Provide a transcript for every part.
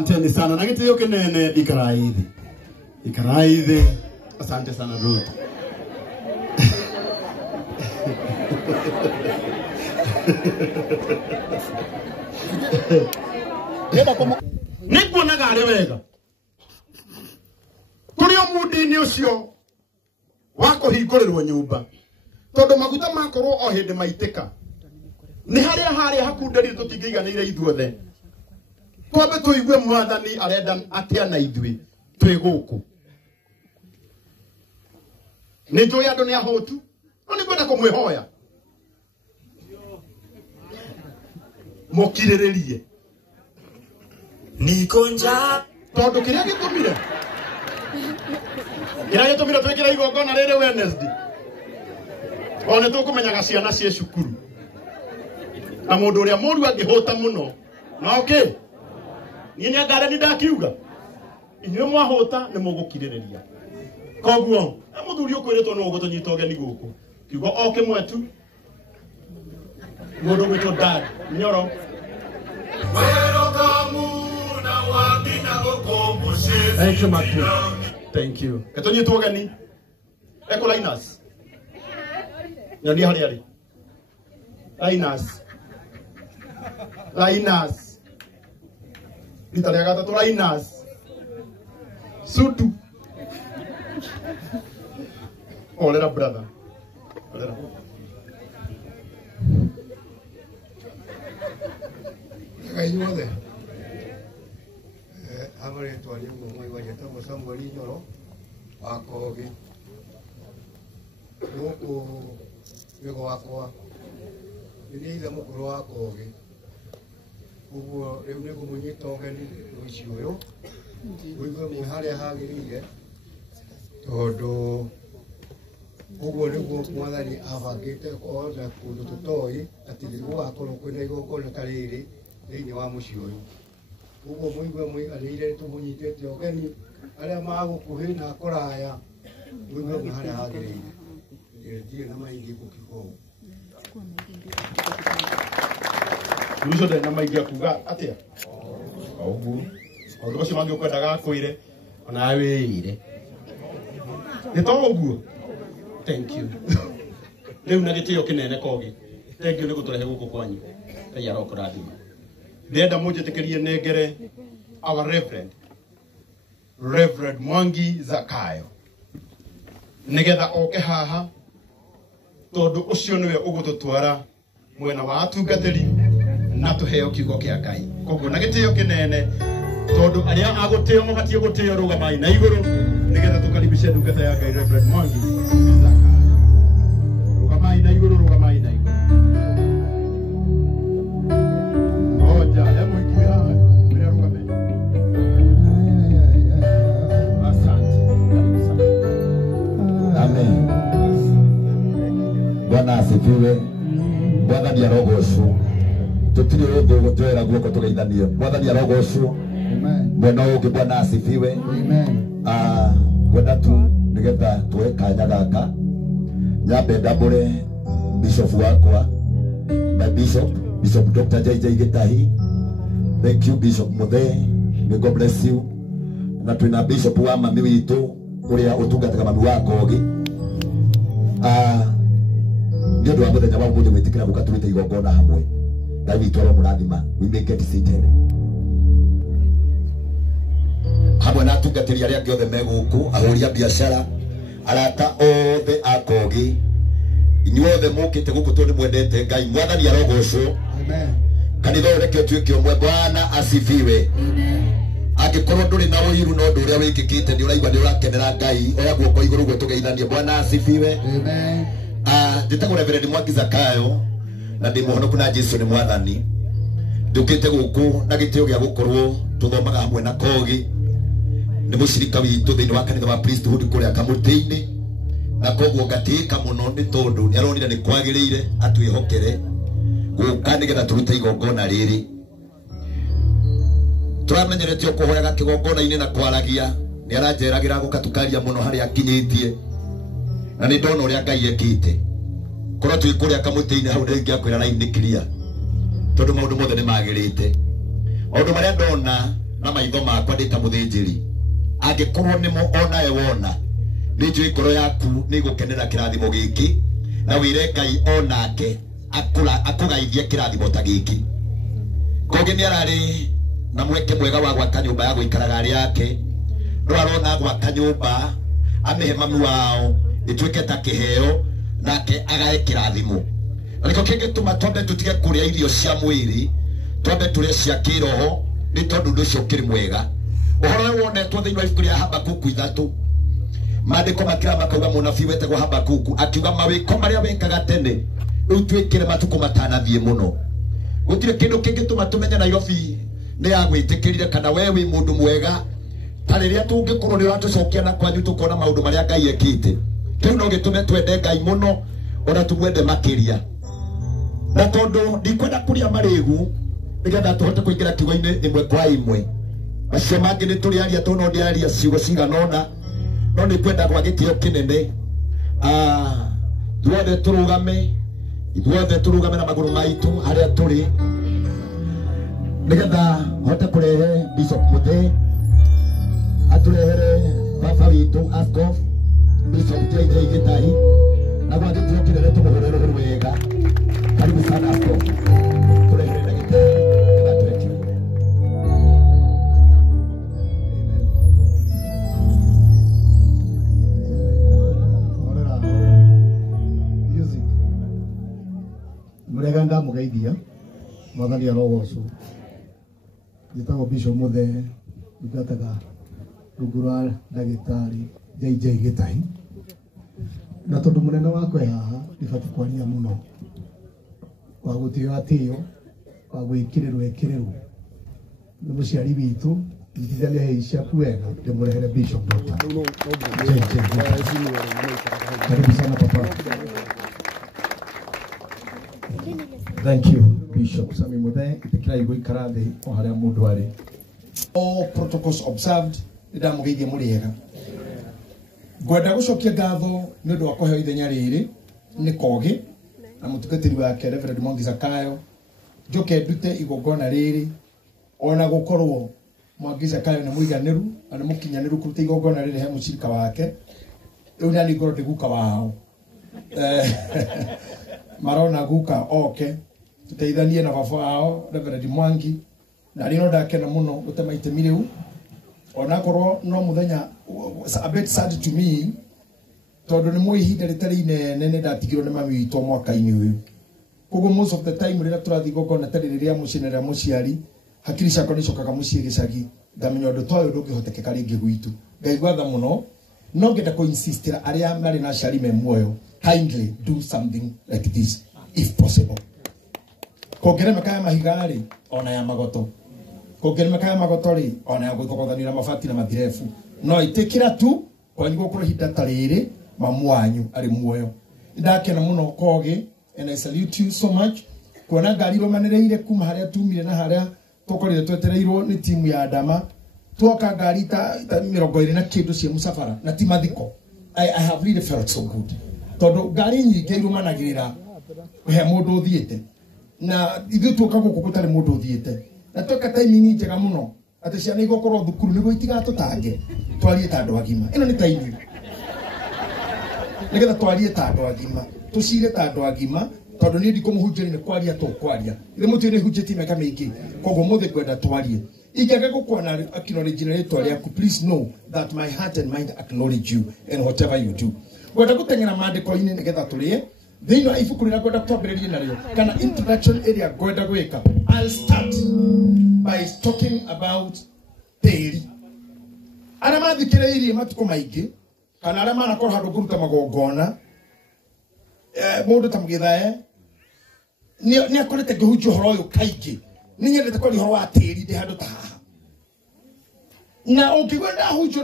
Asanteni sana. Na kitu yoke nene ikaraidhi. Ikaraidhi. Asante sana Ruth. Nikuwa nagare wega. Tulio mudini ucio wako hingũrĩrwo nyũmba. Tondũ maguta makorwo o hĩndĩ maitĩka. Nĩ harĩa hakunderie tũtingĩiganĩire ithuothe. Twambe tũigue Mwathani arenda atĩa na ithuĩ twĩ gũkũ. Nĩ njũĩ andũ nĩ ahũtu. No nĩ kwenda kũmwĩhoya. Mũkirĩrĩrie. Nikonja. Tondũ kĩrĩa gĩtũmire. Kĩrĩa gĩtũmire twĩkĩre igongona rĩrĩ Wednesday. Ona tũkũmenyaga ciana cia cukuru. Na mũndũ ũrĩa mũru angĩhũta mũno. Na okay. Niĩ nĩ ngare nĩ ndakiuga. Inyuĩ mwahũta nĩ mũgũkirĩrĩria. Koguo, mũthuri ũkwĩrĩtwo no ũgũtũnyita ũgeni gũkũ. Kiugo o kĩmwe tu. Mũndũ gwĩtwo dad, Nyoro. Thank you, Matthew. Thank you. Gĩtũnyitwo ũgeni. Eko Linus. Nyonia harĩa arĩ. Linus. Rita rĩa gatatũ Linus. Sutu. Olera brother. Olera. Kainyuothe. Amare twali ngomoi wajeta musambali Nyoro. Akogi. Nuko wego wakwa. Ni ile mukuru wakogi. Uguo riu ni kumunyita ugeni ruci uyu. Uigue mwe haria hagirire. Tondu uguo niguo Mwathani abangite othe kundu tutoi ati gwakorwo kwina igongona ta riri thiini wa mucii uyu. Uguo muigue mwiganire tumunyitite ugeni aria magukuhi na kuraya. Uigue mwe haria hagirire. Ndirĩ na maingi gukigo. Rucio ndĩ na maingi akuga atĩa? Oguo. Ũndũ ũcio mangĩ ũkwendaga kwĩre ona wĩire. Nĩ to ũguo. Thank you. Rĩu na gĩtĩo kĩnene kogi. Thank you nĩ gũtũrehe gũkũ kwanyu. Ngai arokũrathima. Ndĩrenda mũnjĩtĩkĩrie nengere our Reverend Mwangi Zakayo. Nĩgetha oke haha tondũ ũcio nĩwe ũgũtũtwara mwena wa atungatĩri na tũheo kiugo kĩa Ngai. Koguo na gĩtĩo kĩnene tondũ arĩa agũtĩo mũbatiĩ gũtĩo rũgamai na igũrũ nĩgetha tũkaribishe ndungata ya Ngai Reverend Mwangi Zakayo. Rũgamai na igũrũ, rũgamai na igũrũ. Oja, lemo ikiwa bila rũgamai. Asante. Amen. Bwana asifiwe. Mwathani arogocwo. Tutire ũndũ gũtwera guoko tũgeithanie. Mwathani arogocwo. Amen. Mwena ũngĩ Bwana asifiwe. Amen. Kwenda tu nĩgetha tuoe kanya gaka nyambe ndambũre bishop wakwa, my Bishop Dr. JJ Gitahi. Thank you Bishop Muthee. May God bless you. Na twina bishop wa mami witũ ũrĩa ũtungataga mami wa Kogi. Nĩ ũndũ wa mũthenya wa ũmũthĩ gwĩtĩkĩra gũka tũrute igongona hamwe. Ngai witũ aromũrathima. We may get seated. Hamwe na atungatĩri arĩa angĩ othe me gũkũ, ahũri a biacara, arata othe a Kogi, inyuothe mũkĩte gũkũ tondũ mwendete Ngai. Mwathani arogocwo. Amen. Kanitha ũreke ũtuĩke ũmwe. Bwana asifiwe. Amen. Angĩkorwo ndũrĩ na ũiru no ũndũ ũrĩa wĩkĩkĩte nĩ ũraigua nĩ ũrakenera Ngai, oya guoko igũrũ guo tũgeithanie. Bwana asifiwe. Amen. Njĩtagwo Reverend Mwangi Zakayo na ndĩ mũhonoku na Jesũ nĩ Mwathani. Ndũkĩte gũkũ na gĩtĩo gĩa gũkorwo tũthomaga hamwe na Kogi. Nĩ mũcirika witũ thĩinĩ wa kanitha wa priesthood kũrĩa Kamũtĩ-inĩ, na koguo ngatĩĩka mũno nĩ tondũ nĩ aronire nĩ kwagĩrĩire atwĩhokere gũka nĩgetha tũrute igongona rĩrĩ. Tũramenyeretio kũhoyaga kĩgongona-inĩ na kwaragia. Nĩ aranjeragĩra gũka tukaria mũno harĩa akinyĩtie, na nĩ ndona ũrĩa Ngai ekĩte. Korwo twĩ kũrĩa Kamũtĩ-inĩ hau ndĩngĩakwĩra raini nĩ clear tondũ maũndũ mothe nĩ magĩrĩte. Maũndũ marĩa ndona na maitho makwa ndita muthinjiri angikorwo nimo ona ewona ninjui ngoro yaku ni gukenera kirathimo giki na wire Ngai onake akugaithie kirathimo ta giki koge ni arari na mweke mwega wa gwaka nyumba ya guikaraga ari yake no arona gwaka nyumba amehe mami wao ituike ta kiheo nake agae kirathimo ariko kingituma twambe tutige kuria irio cia mwiri twambe turia cia kiroho ni tondu nducio kiri mwega uhoro wonetwo thiini wa ibuku ria Habakuku 3 maandiko makira makauga munabii wetagwo Habakuku akiuga mawiko maria wekaga tene riu twikire matuko matanathie muno gutire kindu kingituma tumenye Nairobi ni ya gwitikirire kana we wi mundu mwega tariria tungikorwo ni watucokia na kwanyu tukona maundu maria Ngai ekite kiu no gitume twende Ngai muno ona tumwende makiria na tondu ndikwenda kuria marigu nigetha tuhote kuingira kiugo-ini imwe kwa imwe acio mangi ni turiaria tono ndiaria ciugo ciganona no ni kwenda kwa gitio kinene duothe turugame na maguru maitu haria turi nigetha hote kurehe Bishop Muthe aturehere baba witu Askof Bishop JJ Gitahi na kwa gitio kinene tumuhurire wega karibu sana Askof turehere na Gitahi na turekio Mreganda mugeithia mwathani arogocu gitagwo Bishop Muthe ngataga rugura ndagitari JJ Gitahi na tondu munene wakwe haha ibati kwaria muno wa gutio atio wa gwikirirwo ekirirwo ni muciari bitu ndithania heisha kuwega ndimurehere Bishop Muthe karibu sana papa. Thank you, Bishop Sami Muthe. Itikira igwe ikarathi o haria mundu ari. All protocols observed. Ndamugeithia muriega. Gwenda gucokia ngatho ni undu wa kuheo ithenya riri ni kogi na mutungatiri wake Reverend Mwangi Zakayo. Njoke ndute igongona riri ona gukorwo Mwangi Zakayo ni muiganiru na ni mukinyaniru kuruta igongona riri he mucirika wake. Riu nani ngoro ndiguka wao. Marona guka okay tuteithanie na baba wao Reverend Mwangi na rino ndakena muno gutema itemi riu ona korwo no muthenya a bit sad to me tondu ni muihinda ritari nene ndatigirwo ni mami witũ mwaka-ini uyu koguo most of the time rira turathi gokona tari riria mucinera muciari hakiri ciakwa ni cokaga mucii gicagi ngamenya undu toyo ndungihotekeka ringi gwitu Ngai gwatha muno no ngenda ku insistira aria mari na ciari me muoyo kindly do something like this if possible. Kongerema kaya mahigari ona ya magoto. Kongerema kaya magoto ri ona ya gwikogothanira mabati na mathirefu. No itikira tu kwa niguo kuro hinda tariri mamu wanyu ari muoyo. Ndakena muno kogi and I salute you so much. Kuona ngari romanereire kuma haria tumire na haria tukorire twetereirwo ni timu ya Adama. Tuoka ngari ta 20 na kindu cia musafara na ti mathiko. I have really felt so good. Todo ngari nyingi irumanagirira he mundu uthiite na ithu tuka guku gutari mundu uthiite na toka timing njega muno ati ciana igokoro thukuru nigo itigatutange twarie ta andu agima ino ni timing nigetha twarie ta andu agima tucire ta andu agima tondu ni ndikumuhunjira ni kwaria to kwaria ile mutu ni hunjiti meka mingi kogo muthe kwenda twarie ingega gukwana acknowledge ritwa riaku please know that my heart and mind acknowledge you and whatever you do gwenda gutengera maandiko-ini nigetha turie thiini wa ibuku rira gwenda twambiririe nario kana introduction area gwenda gwika. I'll start by talking about tĩri aria mathikiriirie matuko maingi kana aria manakorwo handu kuruta magongona mundu ta Mugithae ni akorete ngihunjia uhoro uyu kaingi ni nyendete kwaria uhoro wa tĩri ndi handu ta haha na ukigwa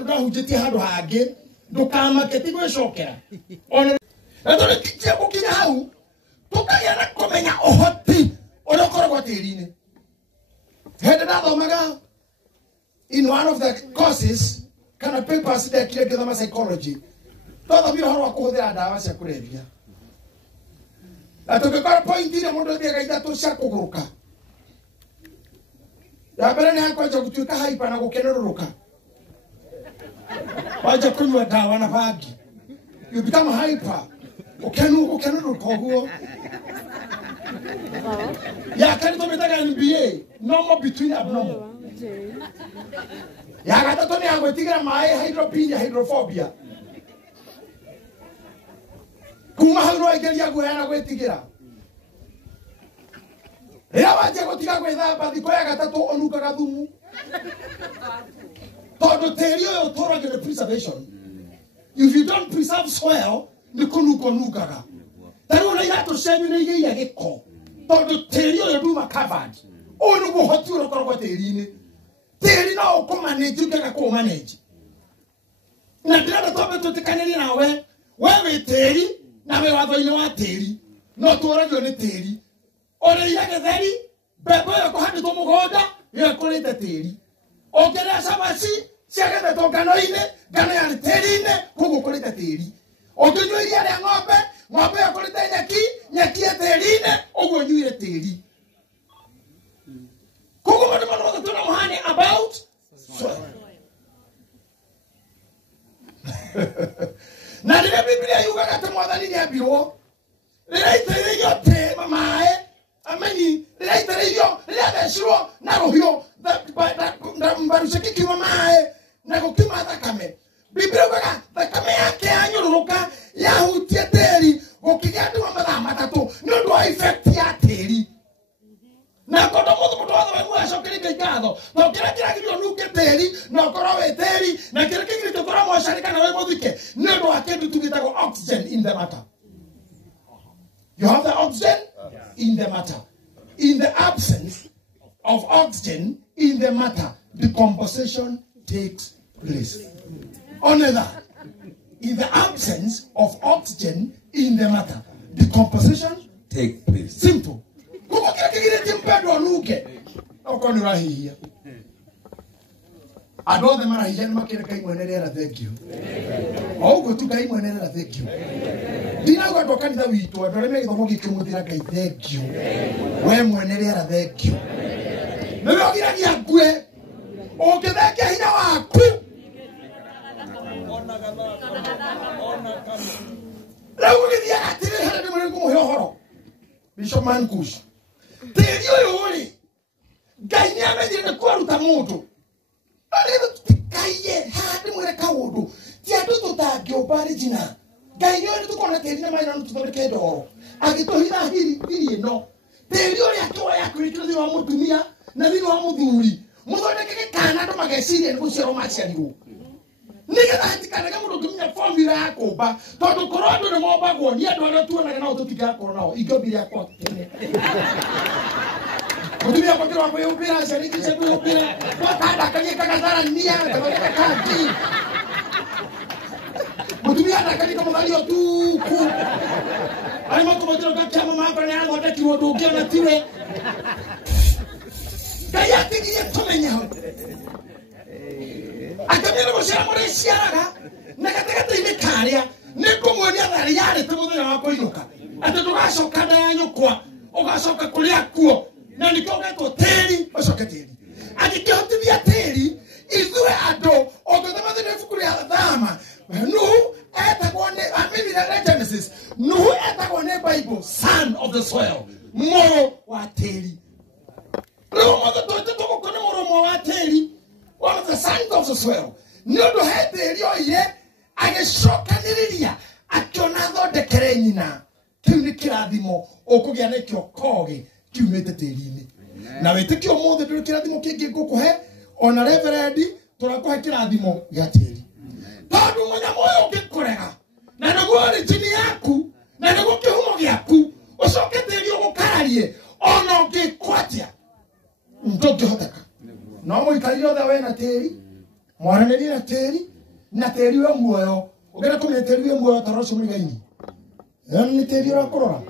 ndahunjitie handu hangi ndukamake ti gwicokera ona Etole kiche kukinya hau tukagĩa na kũmenya ũhoti ũrĩa ũkoragwo tĩri-inĩ. Hĩndĩ ndathomaga in one of the courses kana papers ndekire ngĩthoma psychology twathomire ũhoro wa kũhũthĩra ndawa cia kũrebia na tũngĩkora point iria mũndũ athiaga ithatũ cia kũgũrũka Ya mbere ni akwanza gutuika hyper na gukeneruruka. Wacha kunywa dawa na bangi. You become hyper. Ukeneruruka huo. Ya kani tumetaga NBA, normal between abnormal. Ya gatatu ni agwetigira mai hydropenia, hydrophobia. Kuma hauno igeria guhana gwetigira. Ira waje gotiga gwethamba thiko ya gatatu onukaga thumu. Todo terio yo toro the preservation. If you don't preserve soil, ni kunukaga. Taro na ira to shenyu ni igeia giko. Todo terio yo duma covered. Onu go hoturo korogwa teri-ini. Teri na okumanage ukega ko manage. Na ndira tobe tutikaniri nawe. Wewe teri na we watho-ini wa teri. No tuoragio ni teri. Ore ya getheri bebo yo kuhandithwo mugonda yo kurite teri. Okera sabasi ciagethe to ngano-ini ngano ya teri-ini kugu kurite teri. Okinywa iria ria ng'ombe yo kurite nyeki ya teri-ini uguo nyuire teri. Kugu mandu mandu tuna muhani about soil. Na rĩrĩa Biblia yugaga atĩ Mwathani nĩambirwo rĩrĩa itĩrĩirio tĩ maĩ ameni rĩrĩa itĩrĩirio rĩrĩa thecirwo na rũhiũ mbaru cikiuma maĩ na gũkiuma thakame. Biblia yugaga thakame yake yanyũrũrũka yahutie tĩri gũkĩgĩa nduma mathaa matatũ nĩ ũndũ wa effect ya tĩri. Na kondo mũndũ wothe mwacokeria ngatho no kĩrĩa kĩragĩrio nuke tĩri no korwo wĩ tĩri na kĩrĩa kĩgirĩtio korwo mwacari kana wĩ mũthike nĩ ũndũ wa kĩndũ tũgĩtagwo oxygen in the matter. You have the oxygen in the matter. In the absence of oxygen in the matter, decomposition takes place. Only that. In the absence of oxygen in the matter, decomposition takes place. Simple. Kuko kila kigirĩtie mpendwa nuke oko nĩ ũrahihia. Andũ othe marahihia nĩ makĩreka imwe nĩ rĩera thank you. O ũguo tu Ngai imwe nĩ rĩera thank you. Ndinagwa andũ a kanitha witũ andũ arĩa me gĩthomo gĩkĩ mũthĩra Ngai thank you. We mwene rĩera thank you. Nĩwe ũgiragia ngue ũngĩthengia hinya waku. Rĩu ũgĩthiaga atĩrĩrĩ harĩa ndĩmũrĩ ngũmũhe ũhoro. Bishop Mankush. Tĩri ũyũ rĩ Ngai nĩamenyire nĩ kwaruta mũndũ. Arĩrĩ tũtikaie haha ndĩmwĩre kaũndũ ti andũ tũtangĩũmba original. Ngai nĩoĩ nĩtũkona tĩri na maĩ na tũthondeke ndoro agĩtũhitha hiri ĩno. Tĩri ũrĩa akĩwoya akĩwĩkĩra thĩinĩ wa mũtumia na thĩinĩ wa mũthuri mũthondeke gĩkana andũ mageciria nĩ gũciarwo maciarirwo. Nĩgetha hatikanage mũndũ ũngĩmenya formula ya kũmba tondũ korwo andũ nĩ mombagwo nĩ andũ arĩa tuonaga nao tũtingakorwo nao ingĩombire akwa tene. Mũtumia akĩrwo wa kwĩyũmbĩra aciari ingĩ cia kwĩyũmbĩra wakandakaria kagatharania kathondeka kangi. Mũtumia ndakaria kamũtharia ũtuku arĩ makũmũthĩro gakĩama makwa nĩ athondekirwo ũndũ ũngĩ ona tiwe. Ngai atigirie tũmenye hau. Akamĩra gũciara mũrĩciaraga na gatagatĩ-inĩ karĩa nĩ ngũmuonia tharĩ yarĩte mũthenya wa kũinũka atĩ ndũgacoka nda ya nyũkwa ũgacoka kũrĩa kuo na nĩkĩo ũgetwo tĩri ũcoke tĩri. Angĩkĩhotithia tĩri ithuĩ andũ ũngĩthoma thĩinĩ wa ibuku rĩa Thama Nuhu etagwo nĩ Genesis Nuhu etagwo nĩ Bible son of the soil mũrũ wa tĩri. Rĩu mũndũ tũgũkũ nĩ mũrũ wa tĩri one of the sons of the soil. Nĩũndũ he tĩri oire agĩcokanĩrĩria akĩona thondekere nyina. Kĩu nĩ kĩrathimo ũkũgĩa nakĩo kogĩ kiumĩte tĩri-inĩ. Na wĩtĩkio ũmũthĩ ndũrĩ kĩrathimo kĩngĩ ngũkũhe ona reverend tũrakũhe kĩrathimo gĩa tĩri. Tondũ mũnyamũ ũyũ ũngĩkũrega na nĩguo origin yaku na nĩguo kĩhumo gĩaku ũcoke tĩri ũgũkararie ona ũngĩkwatia ndũngĩhoteka. No mũikarire othe we na tĩri mwaranĩrie na tĩri we muoyo ũngĩenda kũmenya tĩri we muoyo tarwo ũcio mũigaini nĩ tĩri ũrakũrora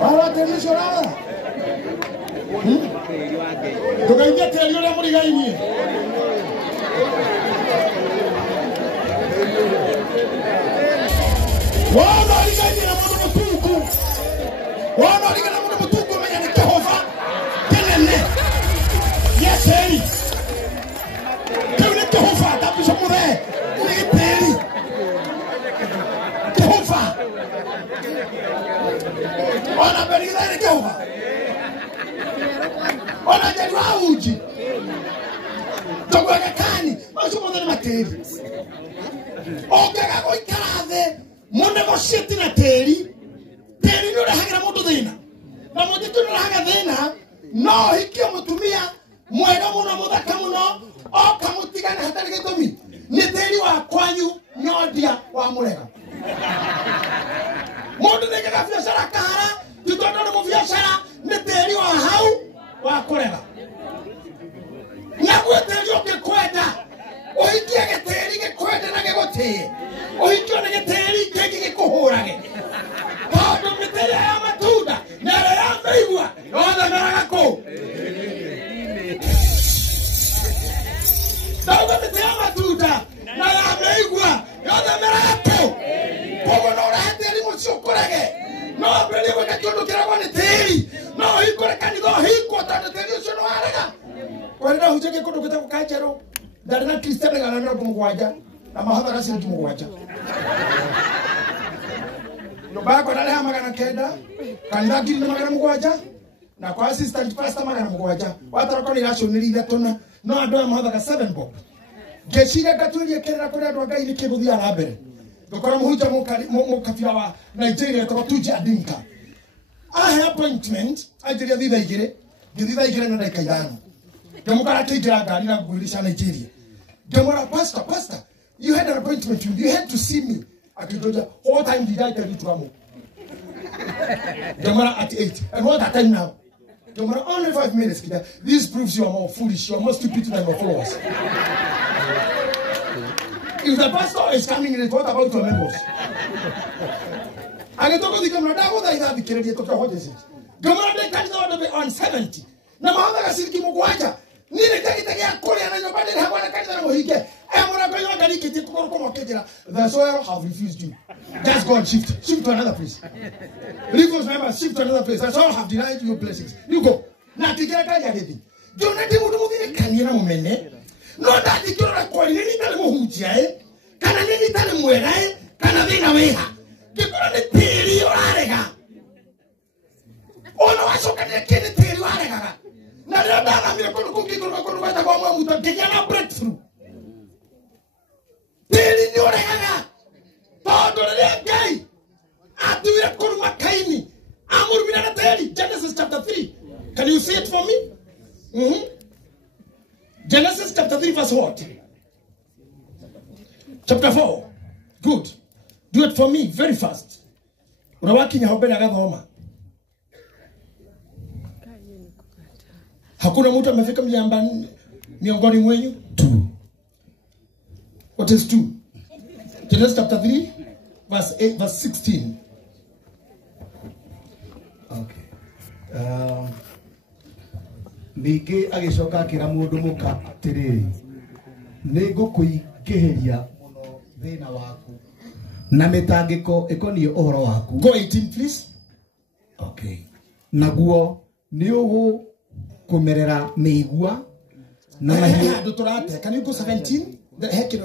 wara tĩri ũcio ũrarora ndũkaige tĩri ũrĩa mũrigainie. Wona ũrigainie na mũndũ mũtungu menya nĩ Jehova wiki. Togwaga kani, macho mwana materi. Ogaga go ikarathe, mwana go shiti na teri. Teri no rahagira mundu thina. Na mundu tu rahaga thina, no hikio mutumia mwega muno muthaka muno, okamutigana hatari gitumi. Ni teri wa kwanyu nyodia wa murega. Mundu nĩgega biacara kahara, tũtondo nĩ mũbiacara, nĩ tĩri wa hau wa kũrega. Naguo tĩri ũngĩkwenda, ũhikie gĩtĩri gĩkwende na gĩgũtĩe. Ũhikio nĩ gĩtĩri kĩngĩ gĩkũhũrage. Tondũ mĩtĩ ya matunda na ĩrĩa ya mĩigua yothe meraga kũu. Tondũ mĩtĩ ya matunda na ya mĩigua yothe meraga kũu. Koguo no ũrehe tĩri mũcio ũkũrege. No mbere gwĩka kĩũndũ kĩragwo nĩ tĩri. No ũhingũre kanitha ũhingwo tondũ tĩri ũcio nĩ warega. Kwarĩra hunjagia kũndũ gĩtagwo Kanjerũ. Ndarĩ na Kristiano igana na mĩrongo mũgwanja na mahothaga ciringi mũgwanja. Nyũmba yakwa ndarĩha magana kenda, kanitha ngiri na magana mũgwanja, na kwa assistant pastor magana mũgwanja. Watara kwa nĩiracũnĩrĩ ithatũ na no andũ aya mahothaga 7 bob. Ngeciria ngatuĩria kĩrĩra kũrĩ andũ a Ngai nĩ kĩgũthiaga na mbere. Ndukora muhunja mukabira wa Nigeria kwa Tuja Adinka. I have appointment ajiria thitha igire na ndaka ithano. Ndamukara kĩngira ngari na ngwĩrisha Nigeria. Ndamura pastor, you had an appointment, you had to see me. Akidoja, what time did I tell you to come? Ndamura at 8. And what time now? Ndamura only 5 minutes. This proves you are more foolish, you are more stupid than your followers. If the pastor is coming in, what about your members? I talk to the camera. What is it? Government comes out on 70. Now, I see Kimuaja. The soil have refused you. Just go and shift to another place. Reverse member, shift to another place. The soil have denied you blessings. You go. Now, don't let me no dadi kira kwa nini tale muhujia kana nini tale mwera kana vina weha kikora ni tiri orarega ono washoka ni kene tiri orarega na leo dada mimi kwa wata kwa mwa mtakia na breakthrough tiri ni orega todo le gai atuira kuruma kaini amur mina na tiri Genesis chapter 3. Can you see it for me? Genesis chapter 3 verse what? Chapter 4. Good. Do it for me very fast. Unawaki nyahobena gathoma. Hakuna mtu amefika miongoni mwenyu? 2. What is 2? Genesis chapter 3 verse 8 verse 16. Okay. Ningĩ agĩcoka akĩra mũndũ mũka atĩrĩrĩ nĩngũkũingĩhĩria mũno thĩna waku na mĩtangĩko ĩkoniĩ ũhoro waku. Go 18 please. Okay. Naguo nĩ ũgũkũmerera mĩigua na mahiũ. Can you go 17? Ningĩ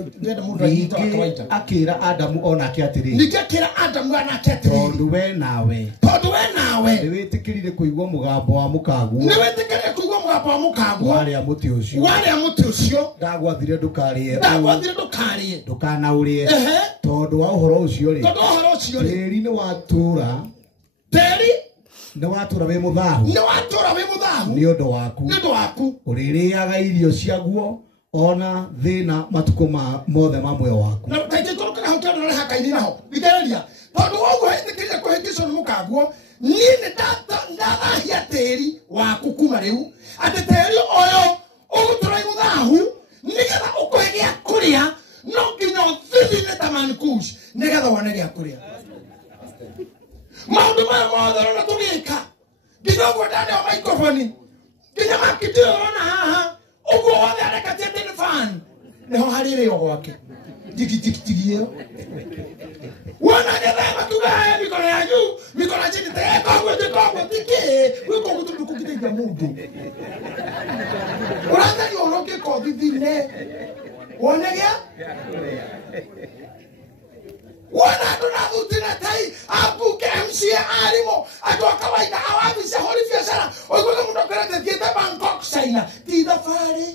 akĩra Adamu onake atĩrĩrĩ tondũ we nawe nĩwĩtĩkĩrire kũigua mũgambo wa mũkaguo warĩa mũtĩ ũcio ndagwathire ndũkarĩe ndũkanaũrĩe tondũ wa ũhoro ũcio rĩ tĩri nĩ watũra wĩ mũthahu nĩ ũndũ waku ũrĩrĩaga irio ciaguo ona thina matuko mothe ma moyo waku. Na kaje toroka hauta ndo hakaini naho. Biteria. Tondu wogo hitikire kuhingisho mukaguo nini ndahia teri waku kuma riu. Ate teri oyo ugutura imuthahu nigetha ukuhigia kuria no nginya thithine tamani kush nigetha wone gia kuria. Maundu maya mothe na tugika. Nginya gwo ndani wa microphone. Nginya makitio ona haha. Ugo wale anakatete ni fan. Neho harire yo wake. Tiki yo. Wana ngedema tugae mikono ya juu, mikono chini te kongo tiki. Uko kutuku kitega mundu. Uranda yoroke ko didine. Wanegea? Wana tunavutina tai abuke MC alimo. Atoka kawaida awabi se holi fiasara. Oiko mundu kwenda kieta Bangkok. China ti thabari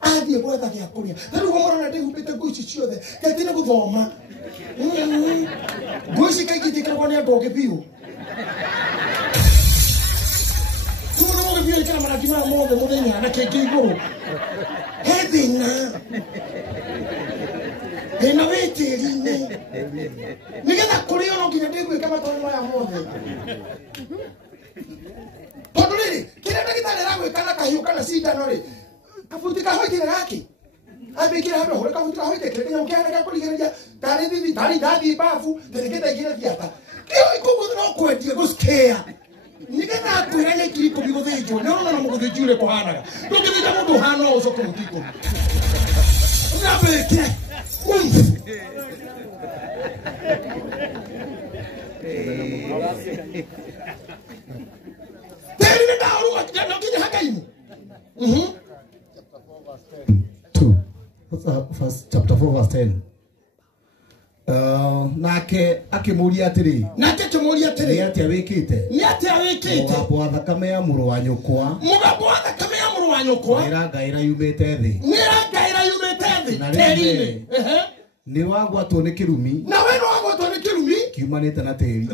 athie gwetha gĩa kũrĩa rĩu mũrona ndĩhumbĩte nguo ici ciothe katina gũthoma nguo ici kaingĩ itiĩkĩragwo nĩ andũ ogĩ biũ mũndũ ogĩ biũ ĩkĩra marangi maya mothe mũthenya na kĩngĩ igũrũ he thĩna wĩ tĩri-inĩ nĩgetha kũrĩa no nginya ndĩgwĩka matoro maya mothe tondũ rĩrĩ kĩrĩa ndagĩtarĩ aragwĩka na kahiũ kana cindano rĩ kabuti kahoitire gaki abikira handũ hore kabuti kahoitire kĩrĩa ũkĩanega kũrigĩrĩria tarĩ thibitarĩ ndathiĩ babu ndĩrĩkĩte igĩre thiata kĩo ikuguthi no kwendia gũcikĩa nĩgetha akwĩra nĩ ngiri ikũmi gũthĩnjwo nĩ ũrona na mũgũthĩnji ũrĩa kũhanaga ndũngĩthĩnja mũndũ ũhana ũũ ũcoke mũtu ikũmi ngabĩkire tĩri nĩ ndaũruga nginya hakaimũ chapter 4 verse 10 nake akĩmũria atĩrĩ nĩ atĩa wĩkĩte mũgambo wa thakame ya mũrũ wa nyũkwa nĩrangaĩra yumĩte thĩ tĩri-inĩ nĩ wagwatwo nĩ kĩrumi kiumanĩte na tĩri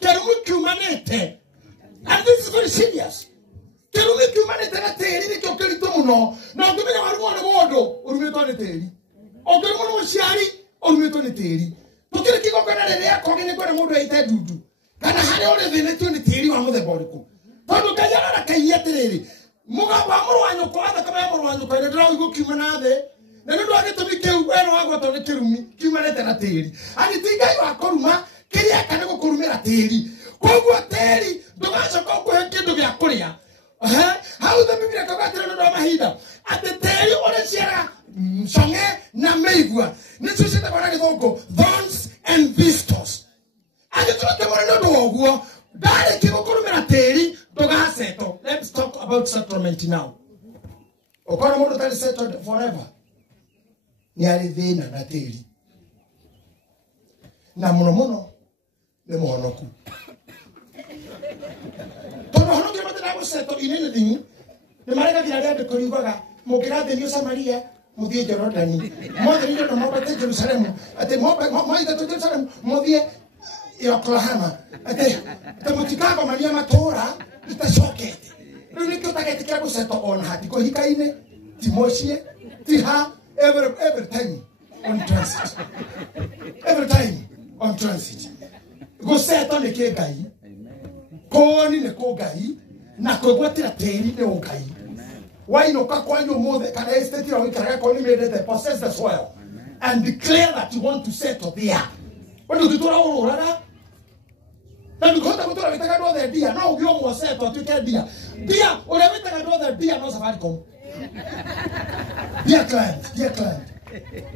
kĩrumi kiumanĩte and this is very serious kĩrumi kiumanĩte na tĩri nĩkĩo kĩritũ mũno na ũngĩmenya warumwo nĩ mũndũ ũrumĩtwo nĩ tĩri ũngĩrumwo nĩ mũciari ũrumĩtwo nĩ tĩri tũkĩrĩ kĩgongona rĩrĩa kogi nĩ kwenda mũndũ aite ndundu kana harĩa ũrĩ thĩnĩtio nĩ tĩri wa mũthemba ũrĩkũ tondũ Ngai ararakagia atĩrĩrĩ mũgambo wa mũrũ wa nyũkwa thakame ya mũrũ wa nyũkwa nĩ ndĩraigua kiuma na thĩ na nĩ ũndũ wa gĩtũmi kĩu we nĩ wagwatwo nĩ kĩrumi kiumanĩte na tĩri ani ti Ngai wa kũruma kĩrĩa eka nĩ gũkũrumĩra tĩri koguo tĩri ndũgacoka ũkũhe kĩndũ gĩa kũrĩa hau the Biblia kagatĩra nĩ mahinda atĩ tĩri ũrĩciara mcong'e na mĩigua nĩcio ciĩtagwo na gĩthũngũ thorns and thistles agĩtuĩke mũrĩ nĩ ũndũ wa ũguo ndarĩkia gũkũrũmĩra tĩri ndũgasettle. Let's talk about settlement now. Ũkorwo mũndũ tarĩ settled forever nĩ arĩ thĩna na tĩri na mũno mũno nĩ mũhonoku tondũ honokio matĩra gũsettle in anything nĩ maregagĩra arĩa andĩko riugaga mũngĩrathĩnio Samaria mũthiĩ Jorodani mothe nĩ andũ mambate Jerusalemu atĩ moitĩtwo Jerusalemu mũthiĩ Oklahoma atĩ mũtikagomania matũũra itacokete rĩu nĩkĩo ũtagĩtĩkĩra gũsettle ona hatiko hika-inĩ ti mũciĩ ti ha every time on transit gũsettle nĩ kĩngai kũoni nĩ kũngai na kwĩgwatĩra tĩri nĩ ũngai wainũka kwanyu ũmũthĩ kana estate ĩrĩa ũikaraga korwo nĩmĩendete possess the soil and declare that you want to settle there wendo ũngĩtũra ũrũraga na ndũkũhota gũtũra wĩtaga andũ othe ndia no ũgĩe ũmwe settle atuĩke ndia ũrĩa wĩtaga andũ othe ndia no Safaricom dear client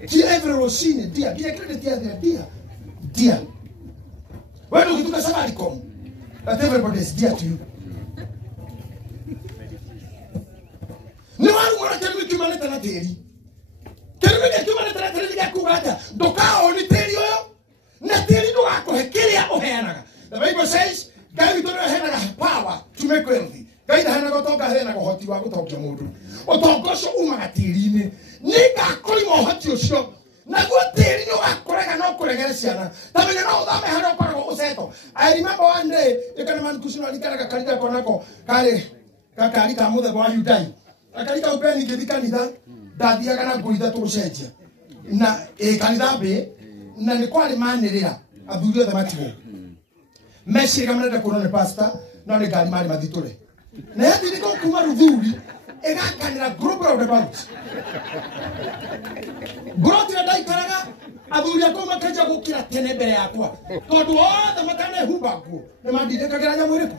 ti every rocine ndia nginya credit ya ndia wendo ũngĩtuka Safaricom that everybody is dear to you nĩ warumũra kĩrumi kiumanĩte na tĩri kĩrumi gĩa kiumanĩte na tĩri gĩakuga atĩa ndũkaoni tĩri ũyũ na tĩri ndũgakũhe kĩrĩa ũheanaga. The Bible says Ngai witũ nĩ aheanaga power to make wealthy. Ngai ndaheanaga ũtonga aheanaga ũhoti wa gũtongia mũndũ ũtonga ũcio umaga tĩri-inĩ nĩ ngakũrima ũhoti ũcio naguo tĩri nĩ ũgakũrega no kũregere ciana ta menya no ũthame harĩa ũkoragwo ũceto. I remember one day ĩkana manikucino alikaraga kanitha konako karĩ gakari ka mũthemba wa Hyundai akarika upeni ngĩthi kanitha ndathiaga na ngũi ithatũ gũcenjia na kanitha mbĩ na nĩ kwarĩ manĩrĩra athuri othe matigwo meciria marenda kuonwo nĩ pastor no nĩ ngari marĩ mathitũre na yathirika kuma Ruthuri ĩgakanĩra group roundabout growth ĩrĩa ndaikaraga athuri akwa makanjia gũkĩra tene mbere yakwa tondũ othe matanehumba nguo nĩ mandindĩkagĩra nyamũ ĩrĩkũ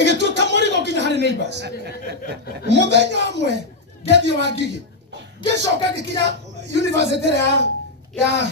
ĩgĩtuĩka mũrigo nginya harĩ neighbors mũthenya ũmwe ngĩthiĩ Wangigĩ ngĩcoka ngĩkinya university ya